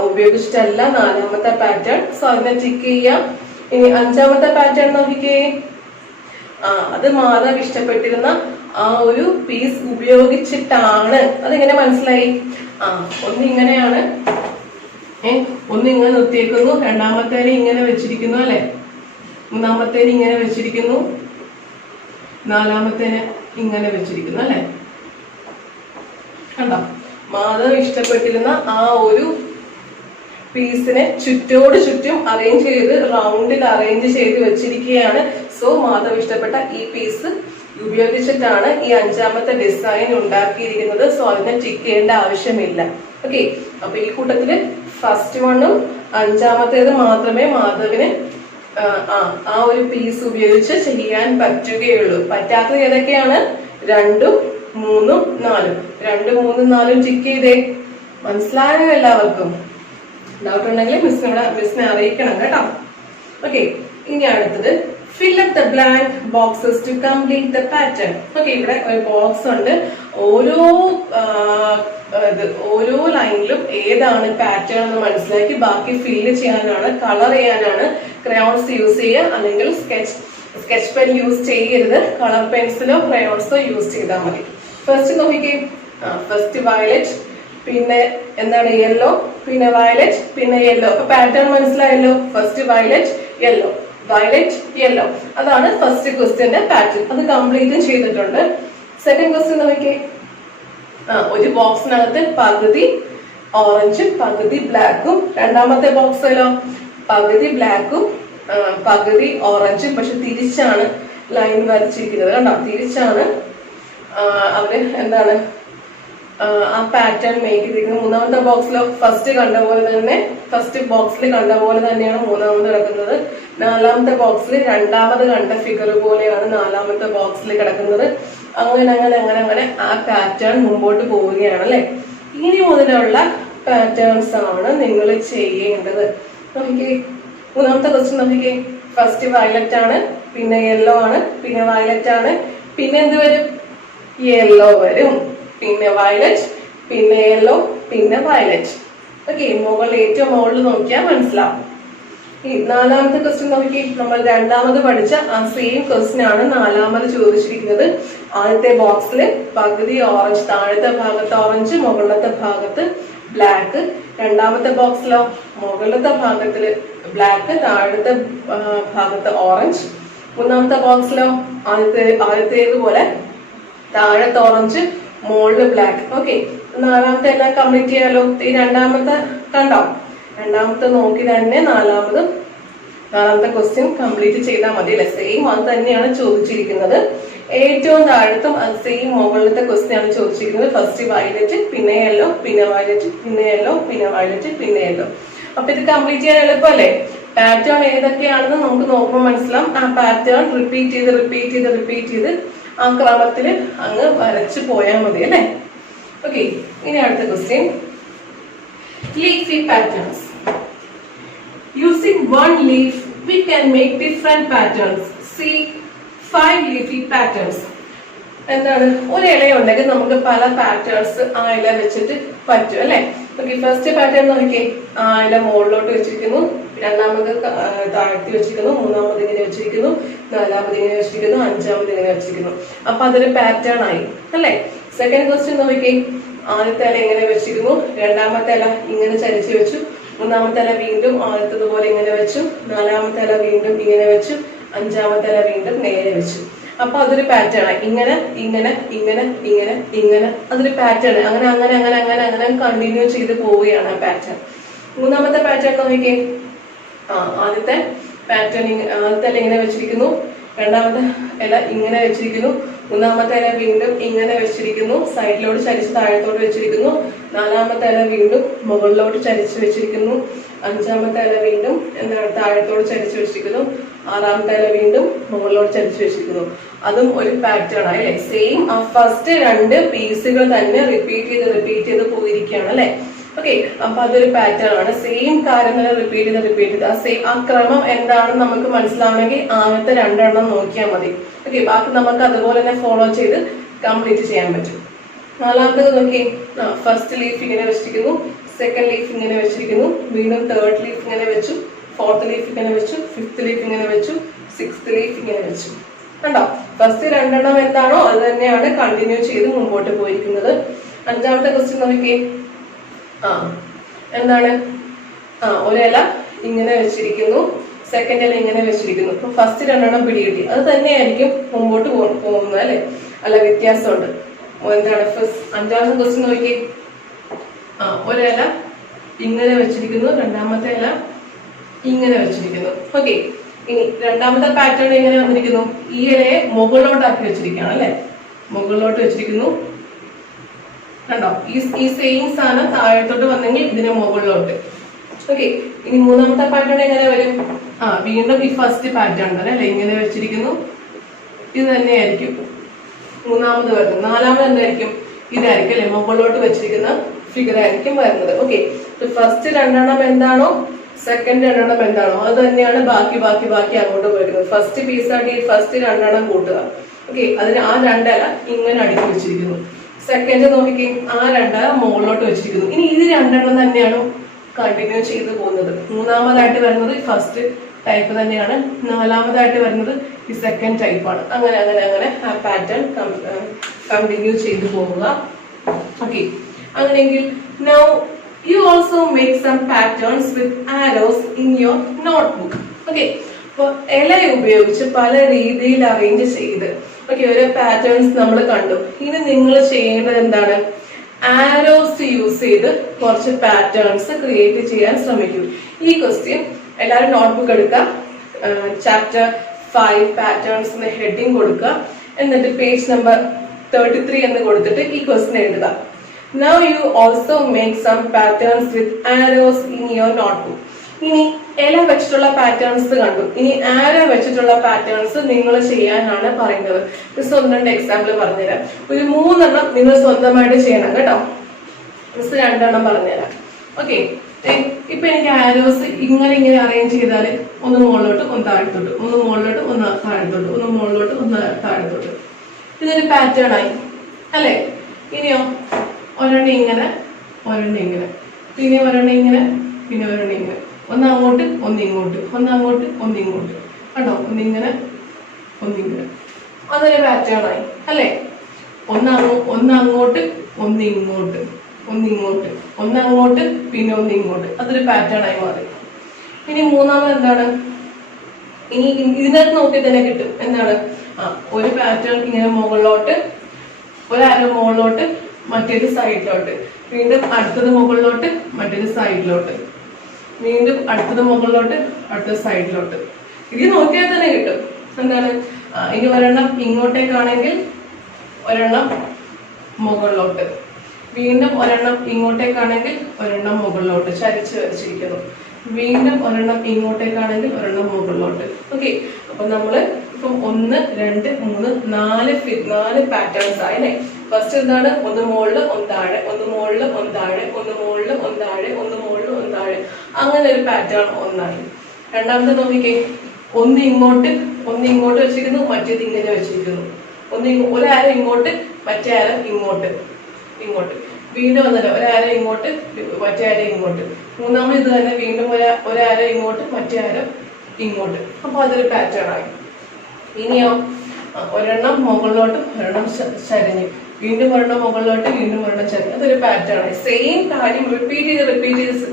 ഉപയോഗിച്ചിട്ടല്ല നാലാമത്തെ പാറ്റേൺ. സോ അതിനെ ടിക്ക് ചെയ്യാം. ഇനി അഞ്ചാമത്തെ പാറ്റേൺ നോക്കിക്കേ, അത് മാധവ് ഇഷ്ടപ്പെട്ടിരുന്ന ആ ഒരു പീസ് ഉപയോഗിച്ചിട്ടാണ്. അതെങ്ങനെ മനസ്സിലായി? ഒന്നിങ്ങനെയാണ്, ഒന്നിങ്ങനെ നിർത്തിയേക്കുന്നു, രണ്ടാമത്തേനെ ഇങ്ങനെ വെച്ചിരിക്കുന്നു അല്ലെ, മൂന്നാമത്തേനെ ഇങ്ങനെ വെച്ചിരിക്കുന്നു, നാലാമത്തേനെ ഇങ്ങനെ വെച്ചിരിക്കുന്നു അല്ലെ. കണ്ടോ? മാധവ് ഇഷ്ടപ്പെട്ടിരുന്ന ആ ഒരു പീസിനെ ചുറ്റോട് ചുറ്റും അറേഞ്ച് ചെയ്ത്, റൗണ്ടിൽ അറേഞ്ച് ചെയ്ത് വെച്ചിരിക്കുകയാണ്. സോ മാധവ് ഇഷ്ടപ്പെട്ട ഈ പീസ് ഉപയോഗിച്ചിട്ടാണ് ഈ അഞ്ചാമത്തെ ഡിസൈൻ ഉണ്ടാക്കിയിരിക്കുന്നത്. സോ അതിനെ ടിക്ക് ചെയ്യേണ്ട ആവശ്യമില്ല. ഓക്കെ, അപ്പൊ ഈ കൂട്ടത്തില് ഫസ്റ്റ് വണ്ണും അഞ്ചാമത്തേത് മാത്രമേ മാധവിന് ആ ഒരു പീസ് ഉപയോഗിച്ച് ചെയ്യാൻ പറ്റുകയുള്ളൂ. പറ്റാത്തത് ഏതൊക്കെയാണ്? 2, 3, 4. 2, 3, 4 ടിക്ക് ചെയ്തേ. മനസ്സിലായോ എല്ലാവർക്കും? ഡൗട്ട് ഉണ്ടെങ്കിൽ മിസ്സിനെ അറിയിക്കണം കേട്ടോ. ഓക്കെ, ഇനി അടുത്തത് fill up the blank boxes to complete the pattern. Okay, ഇവിടെ ഒരു ബോക്സ് ഉണ്ട്. ഓരോ ലൈനിലും ഏതാണ് പാറ്റേൺ എന്ന് മനസ്സിലാക്കി ബാക്കി ഫില്ല് ചെയ്യാനാണ്, കളർ ചെയ്യാനാണ്. ക്രയോൺസ് യൂസ് ചെയ്യുക, അല്ലെങ്കിൽ സ്കെച്ച് പെൻ യൂസ് ചെയ്യരുത്. കളർ പെൻസിലോ ക്രയോൺസോ യൂസ് ചെയ്താൽ മതി. ഫസ്റ്റ് നോക്കിക്കേ, ഫസ്റ്റ് വയലറ്റ്, പിന്നെ എന്താണ് യെല്ലോ, പിന്നെ വയലറ്റ്, പിന്നെ യെല്ലോ. അപ്പൊ പാറ്റേൺ മനസ്സിലായല്ലോ. First violet, yellow, violet, yellow. അതാണ് ഫസ്റ്റ് ക്വസ്റ്റ്യന്റെ പാറ്റേൺ. അത് കംപ്ലീറ്റും ചെയ്തിട്ടുണ്ട്. സെക്കൻഡ് ക്വസ്റ്റ്യൻ നോക്കിക്കേ, ഒരു ബോക്സിനകത്ത് പകുതി ഓറഞ്ചും പകുതി ബ്ലാക്കും. രണ്ടാമത്തെ ബോക്സിലോ പകുതി ബ്ലാക്കും പകുതി ഓറഞ്ചും. പക്ഷെ തിരിച്ചാണ് ലൈൻ വരച്ചിരിക്കുന്നത്. കണ്ടോ? തിരിച്ചാണ് അവര് എന്താണ് ആ പാറ്റേൺ മേക്ക് ചെയ്തിരിക്കുന്നത്. മൂന്നാമത്തെ ബോക്സിലോ ഫസ്റ്റ് ബോക്സിൽ കണ്ട പോലെ തന്നെയാണ് മൂന്നാമത് കിടക്കുന്നത്. നാലാമത്തെ ബോക്സിൽ രണ്ടാമത് കണ്ട ഫിഗർ പോലെയാണ് നാലാമത്തെ ബോക്സിൽ കിടക്കുന്നത്. അങ്ങനെ ആ പാറ്റേൺ മുമ്പോട്ട് പോവുകയാണ് അല്ലെ. ഇനി മുതലുള്ള പാറ്റേൺസ് ആണ് നിങ്ങൾ ചെയ്യേണ്ടത്. നോക്കിക്കേ, മൂന്നാമത്തെ ക്വസ്റ്റ്യൻ നോക്കിക്കേ. ഫസ്റ്റ് വയലറ്റ് ആണ്, പിന്നെ യെല്ലോ ആണ്, പിന്നെ വയലറ്റ് ആണ്, പിന്നെ എന്ത് വരും? യെല്ലോ വരും, പിന്നെ വയലറ്റ്, പിന്നെ യെല്ലോ, പിന്നെ വയലറ്റ്. ഓക്കെ, ഏറ്റവും മുകളിൽ നോക്കിയാൽ മനസ്സിലാവും. നാലാമത്തെ ക്വസ്റ്റ്യൻ നോക്കി. നമ്മൾ രണ്ടാമത് പഠിച്ച ആ സെയിം ക്വസ്റ്റ്യൻ ആണ് നാലാമത് ചോദിച്ചിരിക്കുന്നത്. ആദ്യത്തെ ബോക്സിൽ പകുതി ഓറഞ്ച്, താഴത്തെ ഭാഗത്ത് ഓറഞ്ച്, മുകളിലത്തെ ഭാഗത്ത് ബ്ലാക്ക്. രണ്ടാമത്തെ ബോക്സിലോ മുകളിലത്തെ ഭാഗത്തില് ബ്ലാക്ക്, താഴത്തെ ഭാഗത്ത് ഓറഞ്ച്. മൂന്നാമത്തെ ബോക്സിലോ ആദ്യത്തേതുപോലെ താഴത്തെ ഓറഞ്ച്, മുകളില് ബ്ലാക്ക്. ഓക്കെ, നാലാമത്തെ എല്ലാം കംപ്ലീറ്റ് ചെയ്യാലോ. ഈ രണ്ടാമത്തെ കണ്ടോ? രണ്ടാമത്തെ നോക്കി തന്നെ നാലാമത്തെ ക്വസ്റ്റ്യൻ കംപ്ലീറ്റ് ചെയ്താൽ മതി അല്ലെ. സെയിം അത് തന്നെയാണ് ചോദിച്ചിരിക്കുന്നത്. ഏറ്റവും താഴത്തും അത് സെയിം മുകളിലത്തെ ക്വസ്റ്റ്യൻ ആണ് ചോദിച്ചിരിക്കുന്നത്. ഫസ്റ്റ് വയലറ്റ്, പിന്നെ യെല്ലോ, പിന്നെ വയലറ്റ്, പിന്നെ യെല്ലോ, പിന്നെ വയലറ്റ്, പിന്നെ യെല്ലോ. അപ്പൊ ഇത് കംപ്ലീറ്റ് ചെയ്യാൻ എളുപ്പമല്ലേ? പാറ്റേൺ ഏതൊക്കെയാണെന്ന് നമുക്ക് നോക്കുമ്പോൾ മനസ്സിലാവും. ആ പാറ്റേൺ റിപ്പീറ്റ് ചെയ്ത് ആ ക്രമത്തിൽ അങ്ങ് വരച്ചു പോയാൽ മതി അല്ലെ. ഓക്കെ, ഇനി അടുത്ത question. Leafy patterns. Using one leaf, we can make different patterns. See 5 leafy patterns. എന്താണ് ഒരു ഇല ഉണ്ടെങ്കിൽ നമുക്ക് പല പാറ്റേൺസ് ആ ഇല വെച്ചിട്ട് പറ്റും അല്ലെ. ഓക്കെ, ഫസ്റ്റ് പാറ്റേൺ നോക്കിയേ, ആ ഇല മുകളിലോട്ട് വെച്ചിരിക്കുന്നു, രണ്ടാമത് താഴ്ത്തി വെച്ചിരിക്കുന്നു, മൂന്നാമത് ഇങ്ങനെ വെച്ചിരിക്കുന്നു, നാലാമത് ഇങ്ങനെ വെച്ചിരിക്കുന്നു, അഞ്ചാമത് ഇങ്ങനെ വെച്ചിരിക്കുന്നു. അപ്പൊ അതൊരു പാറ്റേൺ ആയി അല്ലെ. സെക്കൻഡ് ക്വസ്റ്റ്യൻ നോക്കിയേ, ആദ്യത്തെ ഇല ഇങ്ങനെ വെച്ചിരുന്നു, രണ്ടാമത്തെ ഇല ഇങ്ങനെ ചരിച്ച് വെച്ചു, മൂന്നാമത്തെ ഇല വീണ്ടും ആദ്യത്തതുപോലെ ഇങ്ങനെ വെച്ചു, നാലാമത്തെ ഇല വീണ്ടും ഇങ്ങനെ വെച്ചു, അഞ്ചാമത്തെ ഇല വീണ്ടും നേരെ വെച്ചു. അപ്പൊ അതൊരു പാറ്റേൺ ആയി. ഇങ്ങനെ ഇങ്ങനെ ഇങ്ങനെ ഇങ്ങനെ ഇങ്ങനെ അതൊരു പാറ്റേൺ. അങ്ങനെ അങ്ങനെ അങ്ങനെ അങ്ങനെ അങ്ങനെ കണ്ടിന്യൂ ചെയ്ത് പോവുകയാണ് ആ പാറ്റേൺ. മൂന്നാമത്തെ പാറ്റേൺ നോക്കിക്കേ, ആദ്യത്തെ പാറ്റേൺ ആദ്യത്തെ ഇല ഇങ്ങനെ വെച്ചിരിക്കുന്നു, രണ്ടാമത്തെ ഇല ഇങ്ങനെ വെച്ചിരിക്കുന്നു, മൂന്നാമത്തെ ഇല വീണ്ടും ഇങ്ങനെ വെച്ചിരിക്കുന്നു, സൈഡിലോട്ട് ചരിച്ച് താഴത്തോട്ട് വെച്ചിരിക്കുന്നു, നാലാമത്തെ ഇല വീണ്ടും മുകളിലോട്ട് ചരിച്ച് വെച്ചിരിക്കുന്നു, അഞ്ചാമത്തെ ഇല വീണ്ടും എന്താണ് താഴത്തോട്ട് ചരിച്ച് വെച്ചിരിക്കുന്നു, ആറാമത്തെ ഇല വീണ്ടും മുകളിലോട്ട് ചരിച്ച് വെച്ചിരിക്കുന്നു. അതും ഒരു പാറ്റേൺ ആയി അല്ലെ. സെയിം ആ ഫസ്റ്റ് രണ്ട് പീസുകൾ തന്നെ റിപ്പീറ്റ് ചെയ്ത് പോയിരിക്കുകയാണ് അല്ലെ. ഓക്കെ, അപ്പൊ അതൊരു പാറ്റേൺ ആണ്. സെയിം കാര്യങ്ങൾ റിപ്പീറ്റ് ചെയ്ത് ആ ക്രമം എന്താണെന്ന് നമുക്ക് മനസ്സിലാവണമെങ്കിൽ ആദ്യത്തെ രണ്ടെണ്ണം നോക്കിയാൽ മതി. ഓക്കെ, ബാക്കി നമുക്ക് അതുപോലെ തന്നെ ഫോളോ ചെയ്ത് കംപ്ലീറ്റ് ചെയ്യാൻ പറ്റും. നാലാമത്തത് നോക്കി, ഫസ്റ്റ് ലീഫ് ഇങ്ങനെ വെച്ചിരിക്കുന്നു, സെക്കൻഡ് ലീഫ് ഇങ്ങനെ വെച്ചിരിക്കുന്നു, വീണ്ടും തേർഡ് ലീഫ് ഇങ്ങനെ വെച്ചു, ഫോർത്ത് ലീഫ് ഇങ്ങനെ വെച്ചു, ഫിഫ്ത്ത് ലീഫ് ഇങ്ങനെ വെച്ചു, സിക്സ്ത് ലീഫ് ഇങ്ങനെ വെച്ചു. കണ്ടോ, ഫസ്റ്റ് രണ്ടെണ്ണം എന്താണോ അത് തന്നെയാണ് കണ്ടിന്യൂ ചെയ്ത് മുമ്പോട്ട് പോയിരിക്കുന്നത്. അഞ്ചാമത്തെ ക്വസ്റ്റ്യൻ നോക്കി, എന്താണ് ഒരു ഇല ഇങ്ങനെ വെച്ചിരിക്കുന്നു, സെക്കൻഡ് ഇല ഇങ്ങനെ വെച്ചിരിക്കുന്നു. അപ്പൊ ഫസ്റ്റ് രണ്ടെണ്ണം പിടികിട്ടി, അത് തന്നെയായിരിക്കും മുമ്പോട്ട് പോകുന്നത് അല്ലെ. അല്ല, വ്യത്യാസമുണ്ട്. എന്താണ് അഞ്ചാമത്തെ ക്വസ്റ്റ്യൻ നോക്കി, ഒരു ഇല ഇങ്ങനെ വെച്ചിരിക്കുന്നു, രണ്ടാമത്തെ ഇല ഇങ്ങനെ വെച്ചിരിക്കുന്നു. ഓക്കെ, ഇനി രണ്ടാമത്തെ പാറ്റേൺ എങ്ങനെ വന്നിരിക്കുന്നു, ഈ ഇലയെ മുകളിലോട്ടാക്കി വെച്ചിരിക്കുകയാണ് അല്ലെ. മുകളിലോട്ട് വെച്ചിരിക്കുന്നു, കണ്ടോ, ഈ സെയിം സാധനം താഴത്തോട്ട് വന്നെങ്കിൽ ഇതിന് മുകളിലോട്ട്. ഓക്കെ, ഇനി മൂന്നാമത്തെ പാറ്റേൺ എങ്ങനെ വരും, വീണ്ടും ഈ ഫസ്റ്റ് പാറ്റേൺ തന്നെ അല്ലെ, ഇങ്ങനെ വെച്ചിരിക്കുന്നു, ഇത് തന്നെയായിരിക്കും മൂന്നാമത് വരുന്നത്. നാലാമത് എന്തായിരിക്കും, ഇതായിരിക്കും അല്ലെ, മുകളിലോട്ട് വെച്ചിരിക്കുന്ന ഫിഗർ ആയിരിക്കും വരുന്നത്. ഓക്കെ, ഫസ്റ്റ് രണ്ടെണ്ണം എന്താണോ സെക്കൻഡ് രണ്ടെണ്ണം എന്താണോ അത് തന്നെയാണ് ബാക്കി ബാക്കി ബാക്കി അങ്ങോട്ട് വരുന്നത്. ഫസ്റ്റ് പീസാക്കി ഫസ്റ്റ് രണ്ടെണ്ണം കൂട്ടുക. ഓക്കെ, അതിന് ആ രണ്ടല ഇങ്ങനെ അടുക്കി വെച്ചിരിക്കുന്നു. സെക്കൻഡ് നോക്കിക്കേ, ആ രണ്ടല മുകളിലോട്ട് വെച്ചിരിക്കുന്നു. ഇനി ഇത് രണ്ടെണ്ണം തന്നെയാണ് കണ്ടിന്യൂ ചെയ്ത് പോകുന്നത്. മൂന്നാമതായിട്ട് വരുന്നത് ഫസ്റ്റ് ടൈപ്പ് തന്നെയാണ്, നാലാമതായിട്ട് വരുന്നത് ഈ സെക്കൻഡ് ടൈപ്പാണ്. അങ്ങനെ അങ്ങനെ അങ്ങനെ ആ പാറ്റേൺ കണ്ടിന്യൂ ചെയ്തു പോവുക. ഓക്കെ, അങ്ങനെയെങ്കിൽ now you also make some patterns with arrows in your notebook. Okay, അപ്പോൾ ഇല ഉപയോഗിച്ച് പല രീതിയിൽ അറേഞ്ച് ചെയ്ത് ഓരോ പാറ്റേൺസ് നമ്മൾ കണ്ടു. ഇനി നിങ്ങൾ ചെയ്യേണ്ടത് എന്താണ്, ആരോസ് യൂസ് ചെയ്ത് കുറച്ച് പാറ്റേൺസ് ക്രിയേറ്റ് ചെയ്യാൻ ശ്രമിക്കൂ. ഈ ക്വസ്റ്റ്യൻ എല്ലാവരും നോട്ട്ബുക്ക് എടുക്കുക, ചാപ്റ്റർ 5 പാറ്റേൺസ് എന്ന ഹെഡിങ് കൊടുക്കുക, എന്നിട്ട് പേജ് നമ്പർ 33 എന്ന് കൊടുത്തിട്ട് ഈ ക്വസ്റ്റ്യൻ എഴുതുക. Now you also make some patterns with arrows in your notebook. ഇനി ഇല വെച്ചിട്ടുള്ള പാറ്റേൺസ് കണ്ടു, ഇനി ആരോ വെച്ചിട്ടുള്ള പാറ്റേൺസ് നിങ്ങൾ ചെയ്യാനാണ് പറയുന്നത്. മിസ് ഒന്നുണ്ട് എക്സാമ്പിൾ പറഞ്ഞുതരാം. ഒരു 3 എണ്ണം നിങ്ങൾ സ്വന്തമായിട്ട് ചെയ്യണം കേട്ടോ. മിസ് 2 എണ്ണം പറഞ്ഞുതരാം. ഓക്കെ, ഇപ്പൊ എനിക്ക് ആരോസ് ഇങ്ങനെ ഇങ്ങനെ അറേഞ്ച് ചെയ്താൽ ഒന്ന് മുകളിലോട്ട് ഒന്ന് താഴത്തോട്ട്, ഒന്ന് മുകളിലോട്ട് ഒന്ന് താഴത്തോട്ട്, ഒന്ന് മുകളിലോട്ട് ഒന്ന് താഴത്തോട്ട്, ഇതൊരു പാറ്റേൺ ആയി അല്ലെ. ഇനിയോ ഒരെണ്ണം ഇങ്ങനെ, ഒരെണ്ണം ഇങ്ങനെ, പിന്നെ ഒരെണ്ണം ഇങ്ങനെ, പിന്നെ ഒരെണ്ണം ഇങ്ങനെ, ഒന്ന് അങ്ങോട്ട് ഒന്ന് ഇങ്ങോട്ട്, ഒന്ന് അങ്ങോട്ട് ഒന്ന് ഇങ്ങോട്ട്, കണ്ടോ, ഒന്നിങ്ങനെ ഒന്നിങ്ങനെ, അതൊരു പാറ്റേൺ ആയി അല്ലെ. ഒന്ന് അങ്ങോട്ട് ഒന്ന് ഇങ്ങോട്ട്, ഒന്നിങ്ങോട്ട്, ഒന്ന് അങ്ങോട്ട് പിന്നെ ഒന്ന് ഇങ്ങോട്ട്, അതൊരു പാറ്റേൺ ആയി മാറി. ഇനി മൂന്നാമത് എന്താണ്, ഇനി ഇതിനകത്ത് നോക്കി തന്നെ കിട്ടും എന്താണ്, ഒരു പാറ്റേൺ ഇങ്ങനെ മുകളിലോട്ട്, ഒരു ആരോ മുകളിലോട്ട്, മറ്റേത് സൈഡിലോട്ട്, വീണ്ടും അടുത്തത് മുകളിലോട്ട്, മറ്റേത് സൈഡിലോട്ട്, വീണ്ടും അടുത്തത് മുകളിലോട്ട്, അടുത്തത് സൈഡിലോട്ട്. ഇത് നോക്കിയാൽ തന്നെ കിട്ടും എന്താണ്. ഇനി ഒരെണ്ണം ഇങ്ങോട്ടേക്കാണെങ്കിൽ ഒരെണ്ണം മുകളിലോട്ട്, വീണ്ടും ഒരെണ്ണം ഇങ്ങോട്ടേക്കാണെങ്കിൽ ഒരെണ്ണം മുകളിലോട്ട് ചരിച്ച് വരച്ചിരിക്കുന്നു, വീണ്ടും ഒരെണ്ണം ഇങ്ങോട്ടേക്കാണെങ്കിൽ ഒരെണ്ണം മുകളിലോട്ട്. ഓക്കെ, അപ്പൊ നമ്മള് ഇപ്പം 1 2 3 4 പാറ്റേൺസ് ആയില്ലേ. ഫസ്റ്റ് എന്താണ്, ഒന്ന് മുകളില് ഒന്ന് താഴെ, ഒന്ന് മുകളില് ഒന്ന് താഴെ, ഒന്ന് മുകളില് ഒന്ന് താഴെ, ഒന്ന് മുകളില് ഒന്ന് താഴെ, അങ്ങനെ ഒരു പാറ്റേൺ ഒന്നായി. രണ്ടാമത്തെ നോക്കിക്കേ, ഒന്ന് ഇങ്ങോട്ട് വെച്ചിരിക്കുന്നു, മറ്റേത് ഇങ്ങനെ വെച്ചിരിക്കുന്നു. ഒരു ആരോ ഇങ്ങോട്ട്, മറ്റേ ആരോ ഇങ്ങോട്ട്, വീണ്ടും വന്നല്ലോ ഒരു ആരോ ഇങ്ങോട്ട്, മറ്റേ ആരോ ഇങ്ങോട്ട്. മൂന്നാമത് ഇത് തന്നെ വീണ്ടും ഒരു ആരോ ഇങ്ങോട്ട്, മറ്റേ ആരോ ഇങ്ങോട്ട്. അപ്പൊ അതൊരു പാറ്റേൺ ആയി. ഇനിയോ ഒരെണ്ണം മുകളിലോട്ട്, ഒരെണ്ണം ചരിഞ്ഞു, വീണ്ടും ഒരെണ്ണം മുകളിലോട്ട്, വീണ്ടും ഒരെണ്ണം ചരിഞ്ഞു. അതൊരു പാറ്റേൺ ആയി. സെയിം കാര്യം റിപ്പീറ്റ് ചെയ്ത്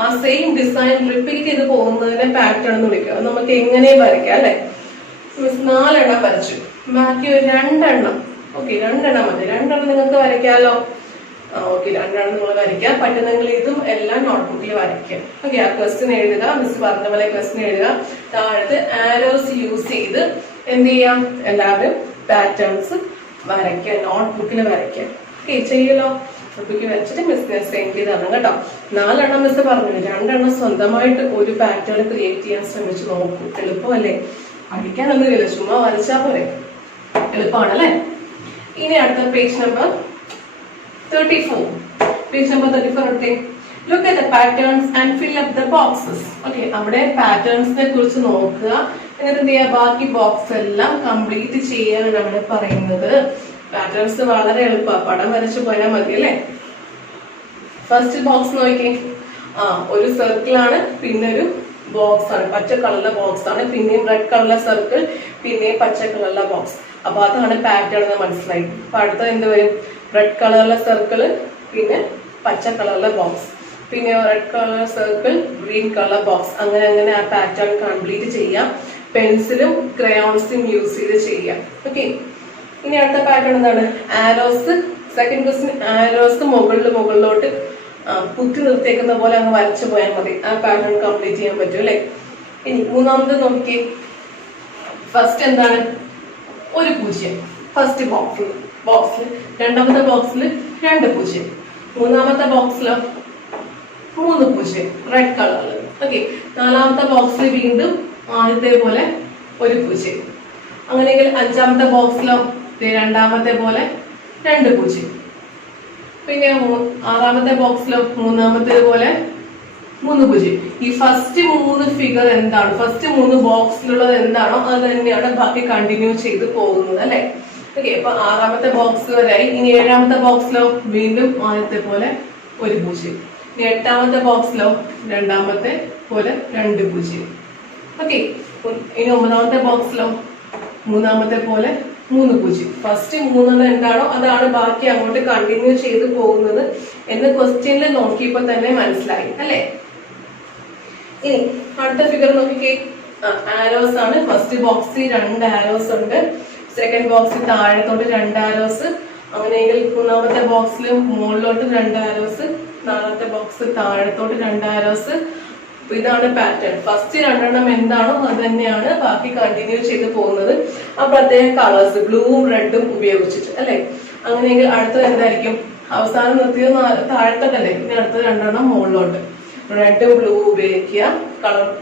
ആ സെയിം ഡിസൈൻ റിപ്പീറ്റ് ചെയ്ത് പോകുന്നതിനെ പാറ്റേൺ എന്ന് വിളിക്കുക. അത് നമുക്ക് എങ്ങനെയും വരയ്ക്കാം അല്ലെ. 4 എണ്ണം വരച്ചു, ബാക്കി ഒരു 2 എണ്ണം. ഓക്കെ, 2 എണ്ണം മതി. 2 എണ്ണം നിങ്ങൾക്ക് വരയ്ക്കാമല്ലോ. ഓക്കെ, 2 എണ്ണം നിങ്ങൾ വരയ്ക്കാം. പറ്റുന്നെങ്കിൽ ഇതും എല്ലാം നോട്ട്ബുക്കിൽ വരയ്ക്കാം. ഓക്കെ, ആ ക്വസ്റ്റ്യൻ എഴുതുക, മിസ് പറഞ്ഞ പോലെ ക്വസ്റ്റ്യൻ എഴുതുക. താഴത്ത് ആരോസ് യൂസ് ചെയ്ത് എന്ത് ചെയ്യാം, എല്ലാവരും പാറ്റേൺസ് വരയ്ക്കുക, നോട്ട്ബുക്കിൽ വരയ്ക്കാം. ഓക്കെ, ചെയ്യല്ലോ. നോട്ട്ബുക്കിൽ വരച്ചിട്ട് മിസ്സിനെ സെൻഡ് ചെയ്ത് തരണം കേട്ടോ. 4 എണ്ണം മിസ് പറഞ്ഞു, 2 എണ്ണം സ്വന്തമായിട്ട് ഒരു പാറ്റേൺ ക്രിയേറ്റ് ചെയ്യാൻ ശ്രമിച്ചു നോക്കൂ. എളുപ്പമല്ലേ, പഠിക്കാനൊന്നുമില്ല, ചുമ്മാ വരച്ചാ പോരെ, എളുപ്പമാണല്ലേ. ഇനി അടുത്ത പേജ് നമ്പർ 34. Page number 34 എടുത്തേ. Look at the patterns and fill up the boxes. Okay, അവിടെ പാറ്റേൺസിനെ കുറിച്ച് നോക്കുക. എന്നിട്ട് എന്ത് ചെയ്യുക, ബാക്കി ബോക്സ് എല്ലാം കംപ്ലീറ്റ് ചെയ്യാനാണ് പറയുന്നത്. പാറ്റേൺസ് വളരെ എളുപ്പമാണ്, പടം വരച്ചു പോയാൽ മതി അല്ലേ. ഫസ്റ്റ് ബോക്സ് നോക്കിയേ. ഒരു സർക്കിൾ ആണ്, പിന്നെ ഒരു ബോക്സ് ആണ്, പച്ച കളറിലെ ബോക്സ് ആണ്, പിന്നെയും റെഡ് കളറിലെ സർക്കിൾ, പിന്നെയും പച്ച കളറിലെ ബോക്സ്. അപ്പൊ അതാണ് പാറ്റേൺ എന്ന് മനസ്സിലായി. അപ്പൊ അടുത്തത് എന്ത് വരും, റെഡ് കളറിലെ സർക്കിള്, പിന്നെ പച്ച കളറിലെ ബോക്സ്, പിന്നെ red colour circle, green colour box. അങ്ങനെ അങ്ങനെ ആ പാറ്റേൺ കംപ്ലീറ്റ് ചെയ്യാം. പെൻസിലും ക്രയോൺസും യൂസ് ചെയ്ത് ചെയ്യാം. ഓക്കെ, ഇനി അടുത്ത പാറ്റേൺ എന്താണ്, ആരോസ്. സെക്കൻഡ് ക്വസ്റ്റ്യൻ, ആരോസ് മുകളിലോട്ട് കുത്തി നിർത്തിയേക്കുന്ന പോലെ അങ്ങ് വരച്ചു പോയാൽ മതി. ആ പാറ്റേൺ കംപ്ലീറ്റ് ചെയ്യാൻ പറ്റും അല്ലെ. ഇനി മൂന്നാമത് നോക്കിയേ. ഫസ്റ്റ് എന്താണ്, ഒരു 0 ഫസ്റ്റ് ബോക്സിൽ, രണ്ടാമത്തെ ബോക്സിൽ 2 0, മൂന്നാമത്തെ ബോക്സിലോ 3 0 റെഡ് കളറിൽ. ഓക്കെ, നാലാമത്തെ ബോക്സിൽ വീണ്ടും ആദ്യത്തെ പോലെ ഒരു 0. അങ്ങനെയെങ്കിൽ അഞ്ചാമത്തെ ബോക്സിലോ രണ്ടാമത്തെ പോലെ 2 0. പിന്നെ ആറാമത്തെ ബോക്സിലോ മൂന്നാമത്തെ പോലെ 3 0. ഈ ഫസ്റ്റ് 3 ഫിഗർ എന്താണ്, ഫസ്റ്റ് 3 ബോക്സിലുള്ളത് എന്താണോ അത് തന്നെയാണ് ബാക്കി കണ്ടിന്യൂ ചെയ്ത് പോകുന്നത് അല്ലെ. ഓക്കെ, അപ്പൊ ആറാമത്തെ ബോക്സ് വരെയായി. ഇനി ഏഴാമത്തെ ബോക്സിലോ വീണ്ടും ആദ്യത്തെ പോലെ ഒരു 0. ഇനി എട്ടാമത്തെ ബോക്സിലോ രണ്ടാമത്തെ പോലെ 2 0. ഓക്കെ, ഇനി 9ാമത്തെ ബോക്സിലോ മൂന്നാമത്തെ പോലെ 3 0. ഫസ്റ്റ് 3 എന്താണോ അതാണ് ബാക്കി അങ്ങോട്ട് കണ്ടിന്യൂ ചെയ്ത് പോകുന്നത് എന്ന് ക്വസ്റ്റ്യനിൽ നോക്കിയപ്പോ തന്നെ മനസ്സിലായി അല്ലെ. ഇനി അടുത്ത ഫിഗർ നോക്കിക്കേ. ആരോസ് ആണ്. ഫസ്റ്റ് ബോക്സിൽ 2 ആരോസ് ഉണ്ട്, സെക്കൻഡ് ബോക്സിൽ താഴത്തോട്ട് 2 ആരോസ്, അങ്ങനെയെങ്കിൽ മൂന്നാമത്തെ ബോക്സിൽ മുകളിലോട്ട് 2 ആരോസ്, നാലാമത്തെ ബോക്സ് താഴത്തോട്ട് 2 ആരോസ്. ഇതാണ് പാറ്റേൺ. ഫസ്റ്റ് 2 എണ്ണം എന്താണോ അത് തന്നെയാണ് ബാക്കി കണ്ടിന്യൂ ചെയ്ത് പോകുന്നത്. ആ പ്രത്യേക കളേഴ്സ് ബ്ലൂവും റെഡും ഉപയോഗിച്ചിട്ട് അല്ലെ. അങ്ങനെയെങ്കിൽ അടുത്തത് എന്തായിരിക്കും, അവസാനം നിർത്തിയത് താഴത്തോട്ടല്ലേ, ഇനി അടുത്തത് 2 എണ്ണം മുകളിലോട്ട്. റെഡ് ബ്ലൂ ഉപയോഗിക്കുക,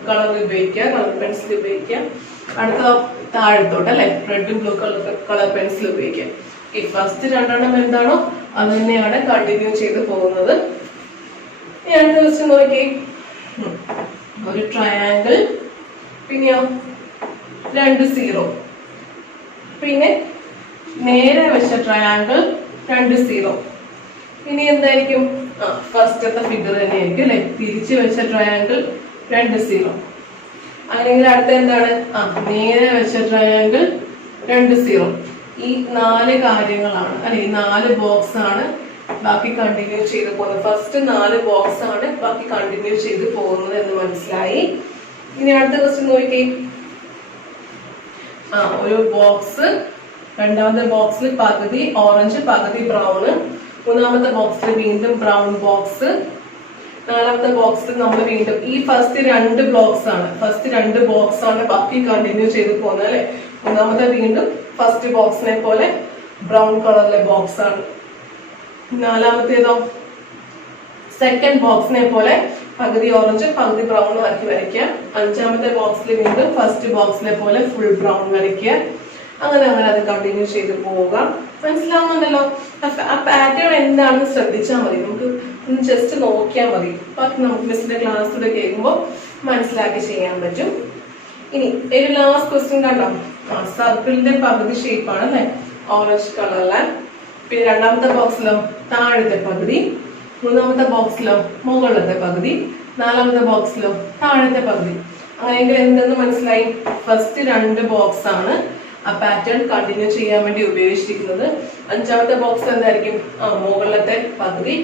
കളർ ഉപയോഗിക്കുക, കളർ പെൻസിൽ ഉപയോഗിക്കുക. അടുത്ത താഴത്തോട്ട് അല്ലെ, റെഡും ബ്ലൂ കളർ പെൻസിൽ ഉപയോഗിക്കുക. ഈ ഫസ്റ്റ് 2 എണ്ണം എന്താണോ അത് തന്നെയാണ് കണ്ടിന്യൂ ചെയ്ത് പോകുന്നത്. ഇനി അടുത്ത ക്വസ്റ്റ്യൻ നോക്കി. ഒരു ട്രയാങ്കിൾ, പിന്നെയോ 2 0, പിന്നെ നേരെ വെച്ച ട്രയാങ്കിൾ 2 0. ഇനി എന്തായിരിക്കും, ഫസ്റ്റത്തെ ഫിഗർ തന്നെയായിരിക്കും അല്ലെ. തിരിച്ചു വെച്ച ട്രയാങ്കിൾ 2 0. അല്ലെങ്കിൽ അടുത്ത എന്താണ്, നേരെ വെച്ച ട്രയാങ്കിൾ 2 0. ഈ 4 കാര്യങ്ങളാണ് അല്ലെ, ഈ 4 ബോക്സ് ആണ് ബാക്കി കണ്ടിന്യൂ ചെയ്ത് പോകുന്നത്. ഫസ്റ്റ് 4 ബോക്സ് ആണ് ബാക്കി കണ്ടിന്യൂ ചെയ്ത് പോകുന്നത് എന്ന് മനസ്സിലായി. ഇനി അടുത്ത ക്വസ്റ്റ്യൻ നോക്കിക്കേ. ഒരു ബോക്സ്, രണ്ടാമത്തെ ബോക്സിൽ പകുതി ഓറഞ്ച് പകുതി ബ്രൗണ്, മൂന്നാമത്തെ ബോക്സിൽ വീണ്ടും ബ്രൗൺ ബോക്സ്, നാലാമത്തെ ബോക്സിൽ നമ്മൾ വീണ്ടും ഈ ഫസ്റ്റ് 2 ബ്ലോക്സ് ആണ്, ഫസ്റ്റ് 2 ബോക്സ് ആണ് ബാക്കി കണ്ടിന്യൂ ചെയ്ത് പോകുന്നത് അല്ലെ. മൂന്നാമത്തെ വീണ്ടും ഫസ്റ്റ് ബോക്സിനെ പോലെ ബ്രൗൺ കളറിലെ ബോക്സ് ആണ്. നാലാമത്തേതോ സെക്കൻഡ് ബോക്സിനെ പോലെ പകുതി ഓറഞ്ച് പകുതി ബ്രൗൺ ആക്കി വരയ്ക്കുക. അഞ്ചാമത്തെ ബോക്സിൽ വീണ്ടും ഫസ്റ്റ് ബോക്സിലെ പോലെ ഫുൾ ബ്രൗൺ വരയ്ക്കുക. അങ്ങനെ അങ്ങനെ അത് കണ്ടിന്യൂ ചെയ്ത് പോവുക. മനസ്സിലാവുന്നുണ്ടല്ലോ. ആ പാറ്റേൺ എന്താണെന്ന് ശ്രദ്ധിച്ചാൽ മതി, നമുക്ക് ഒന്ന് ജസ്റ്റ് നോക്കിയാൽ മതി. ബാക്കി നമുക്ക് മിസ്സിന്റെ ക്ലാസ്സിലൂടെ കേൾക്കുമ്പോൾ മനസ്സിലാക്കി ചെയ്യാൻ പറ്റും. ഇനി ഒരു ലാസ്റ്റ് ക്വസ്റ്റ്യൻ കണ്ടോ, സർക്കിളിന്റെ പകുതി ഷേപ്പ് ആണ് അല്ലെ. ഓറഞ്ച് കളറിലെ. പിന്നെ രണ്ടാമത്തെ ബോക്സിലോ താഴത്തെ പകുതി, മൂന്നാമത്തെ ബോക്സിലോ മുകളിലത്തെ പകുതി, നാലാമത്തെ ബോക്സിലോ താഴത്തെ പകുതി. അങ്ങനെയെങ്കിൽ എന്തെന്ന് മനസ്സിലായി? ഫസ്റ്റ് 2 ബോക്സ് ആണ് ആ പാറ്റേൺ കണ്ടിന്യൂ ചെയ്യാൻ വേണ്ടി ഉപയോഗിച്ചിരിക്കുന്നത്. അഞ്ചാമത്തെ ബോക്സ് എന്തായിരിക്കും? മുകളിലത്തെ പകുതി.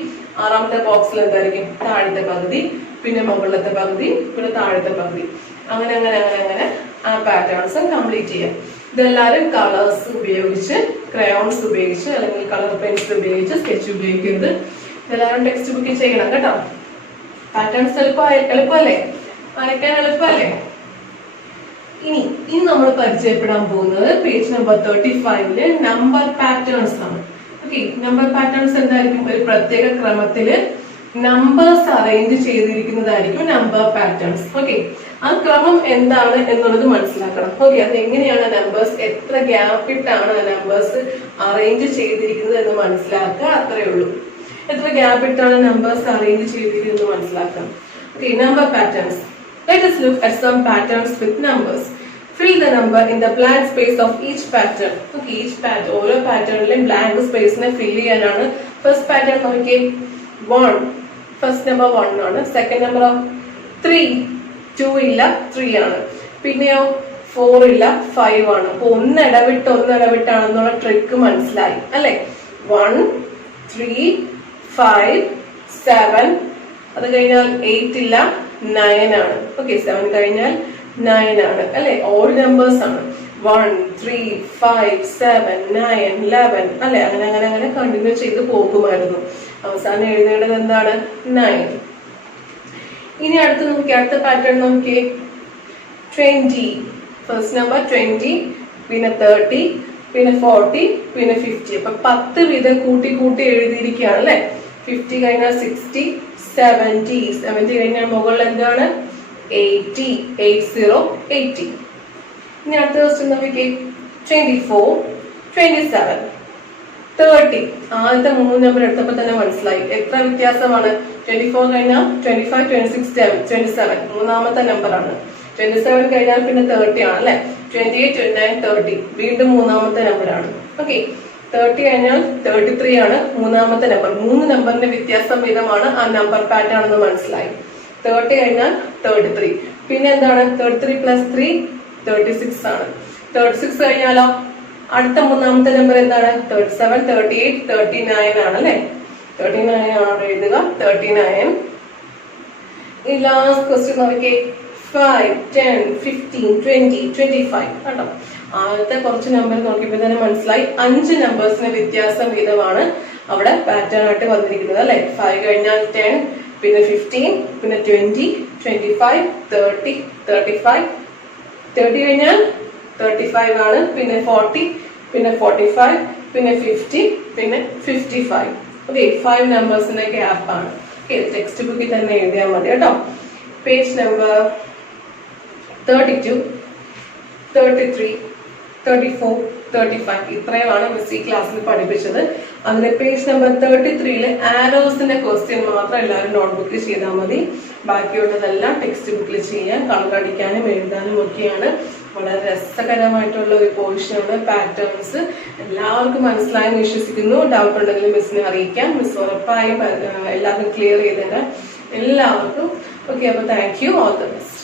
ആറാമത്തെ ബോക്സിൽ എന്തായിരിക്കും? താഴത്തെ പകുതി, പിന്നെ മുകളിലത്തെ പകുതി, പിന്നെ താഴത്തെ പകുതി. അങ്ങനെ അങ്ങനെ അങ്ങനെ അങ്ങനെ ആ പാറ്റേൺസ് കംപ്ലീറ്റ് ചെയ്യാം. ഇതെല്ലാവരും കളേഴ്സ് ഉപയോഗിച്ച്, ക്രയോൺസ് ഉപയോഗിച്ച് അല്ലെങ്കിൽ കളർ പെൻസിൽ ഉപയോഗിച്ച്, സ്കെച്ച് ഉപയോഗിക്കുന്നത് ഇതെല്ലാവരും ടെക്സ്റ്റ് ബുക്കിൽ ചെയ്യണം കേട്ടോ. പാറ്റേൺസ് എളുപ്പമല്ലേ? വരയ്ക്കാൻ എളുപ്പമല്ലേ? ഇനി നമ്മൾ പരിചയപ്പെടാൻ പോകുന്നത് പേജ് നമ്പർ 35 നമ്പർ പാറ്റേൺസ് ആണ്. ഓക്കെ, നമ്പർ പാറ്റേൺസ് എന്തായിരിക്കും? ഒരു പ്രത്യേക ക്രമത്തില് നമ്പേഴ്സ് അറേഞ്ച് ചെയ്തിരിക്കുന്നതായിരിക്കും നമ്പർ പാറ്റേൺസ്. ഓക്കെ, ആ ക്രമം എന്താണ് എന്നുള്ളത് മനസ്സിലാക്കണം. ഓക്കെ, അത് എങ്ങനെയാണ് നമ്പേഴ്സ്, എത്ര ഗ്യാപ്പ് ഇട്ടാണ് ആ നമ്പേഴ്സ് അറേഞ്ച് ചെയ്തിരിക്കുന്നത് എന്ന് മനസ്സിലാക്കുക. അത്രേ ഉള്ളൂ. എത്ര ഗ്യാപ്പ് ഇട്ടാണ് നമ്പേഴ്സ് അറേഞ്ച് ചെയ്തിരിക്കുന്നത് മനസ്സിലാക്കാം. Okay, number patterns. Let us look at some patterns with numbers. Fill the number in the blank space of each pattern. Okay, each pattern, ഓരോ പാറ്റേണിലും blank space നെ fill ചെയ്യാനാണ്. First pattern നോക്കിയേ, 1. First number 1 ആണ്. Second number 3. 2 ഇല്ല, 3 ആണ്. പിന്നെയോ 4 ഇല്ല, 5 ആണ്. അപ്പൊ ഒന്നിടവിട്ടാണെന്നുള്ള ട്രിക്ക് മനസ്സിലായി അല്ലെ? 1, 3, 5, 7. അത് കഴിഞ്ഞാൽ 8 ഇല്ല, 9 ആണ്. ഓക്കെ, 7 കഴിഞ്ഞാൽ 9 ആണ് അല്ലെ? ഓഡ് നമ്പേഴ്സ് ആണ്. 1, 3, 5, 7, 9, 11 അല്ലെ? അങ്ങനെ അങ്ങനെ അങ്ങനെ കണ്ടിന്യൂ ചെയ്ത് പോകുമായിരുന്നു. അവസാനം എഴുതേണ്ടത് എന്താണ്? 9. ഇനി അടുത്ത പാറ്റേൺ നോക്കിയേ, 20. ഫസ്റ്റ് നമ്പർ 20, പിന്നെ 30, പിന്നെ 40, പിന്നെ 50. അപ്പൊ 10 വീതം കൂട്ടി എഴുതിയിരിക്കുകയാണ് അല്ലെ? 50 കഴിഞ്ഞാൽ 60, 70 കഴിഞ്ഞാൽ മുകളിൽ എന്താണ്? 80, 80. ഇനി അടുത്ത ക്വസ്റ്റ്യൻ നോക്കിക്കേ, 24, 27, 30. ആദ്യത്തെ 3 നമ്പർ എടുത്തപ്പോൾ തന്നെ മനസ്സിലായി എത്ര വ്യത്യാസമാണ്. 24 കഴിഞ്ഞാൽ 25, 26, 27 മൂന്നാമത്തെ നമ്പർ ആണ്. 27 കഴിഞ്ഞാൽ പിന്നെ 30 ആണ് അല്ലെ? 28, 29, 30 വീണ്ടും മൂന്നാമത്തെ നമ്പർ ആണ്. ഓക്കെ, 30 കഴിഞ്ഞാൽ 33 ആണ് മൂന്നാമത്തെ നമ്പർ. 3 നമ്പറിന്റെ വ്യത്യാസം വീതമാണ് ആ നമ്പർ പാറ്റേൺ എന്ന് മനസ്സിലായി. 30 കഴിഞ്ഞാൽ 33. പിന്നെ എന്താണ്? 33 + 3 36 ആണ്. 36 കഴിഞ്ഞാലോ അടുത്ത മൂന്നാമത്തെ നമ്പർ എന്താണ്? 37, 38, 39 ആണ് അല്ലെ? 39 ആണ് എഴുതുക. 39. ഈ ലാസ്റ്റ് ക്വസ്റ്റ്യൻ നോക്കിയേ, 5, 10, 15, 20, 25 കണ്ടോ? ആദ്യത്തെ കുറച്ച് നമ്പർ നോക്കിയപ്പോൾ തന്നെ മനസ്സിലായി 5 നമ്പേഴ്സിന് വ്യത്യാസം വീതമാണ് അവിടെ പാറ്റേൺ ആയിട്ട് വന്നിരിക്കുന്നത് അല്ലെ? 5 കഴിഞ്ഞാൽ 10, പിന്നെ 15, പിന്നെ 20, 25, 30, 35. 30 കഴിഞ്ഞാൽ 35 ആണ്, പിന്നെ 40, പിന്നെ 45, പിന്നെ 50, പിന്നെ 55. ഓക്കെ, 5 നമ്പേഴ്സിന്റെ ഗ്യാപ്പ് ആണ്. ഓക്കെ, ടെക്സ്റ്റ് ബുക്കിൽ തന്നെ എഴുതിയാൽ മതി കേട്ടോ. പേജ് നമ്പർ 32, 33, 34, 35 ഇത്രയുമാണ് മിസ് ഈ ക്ലാസ്സിൽ പഠിപ്പിച്ചത്. അതിലെ പേജ് നമ്പർ 33 ആരോസിന്റെ ക്വസ്റ്റ്യൻ മാത്രം എല്ലാവരും നോട്ട്ബുക്കിൽ ചെയ്താൽ മതി. ബാക്കിയുള്ളതെല്ലാം ടെക്സ്റ്റ് ബുക്കിൽ ചെയ്യാൻ, കളർ അടിക്കാനും എഴുതാനും ഒക്കെയാണ്. വളരെ രസകരമായിട്ടുള്ള ഒരു പോർഷനാണ്. പാറ്റേൺസ് എല്ലാവർക്കും മനസ്സിലായെന്ന് വിശ്വസിക്കുന്നു. ഡൗട്ട് ഉണ്ടെങ്കിൽ മിസ്സിനെ അറിയിക്കാം. മിസ് ഉറപ്പായും എല്ലാവർക്കും ക്ലിയർ ചെയ്തേരാം എല്ലാവർക്കും. ഓക്കെ, അപ്പൊ thank you. All the best.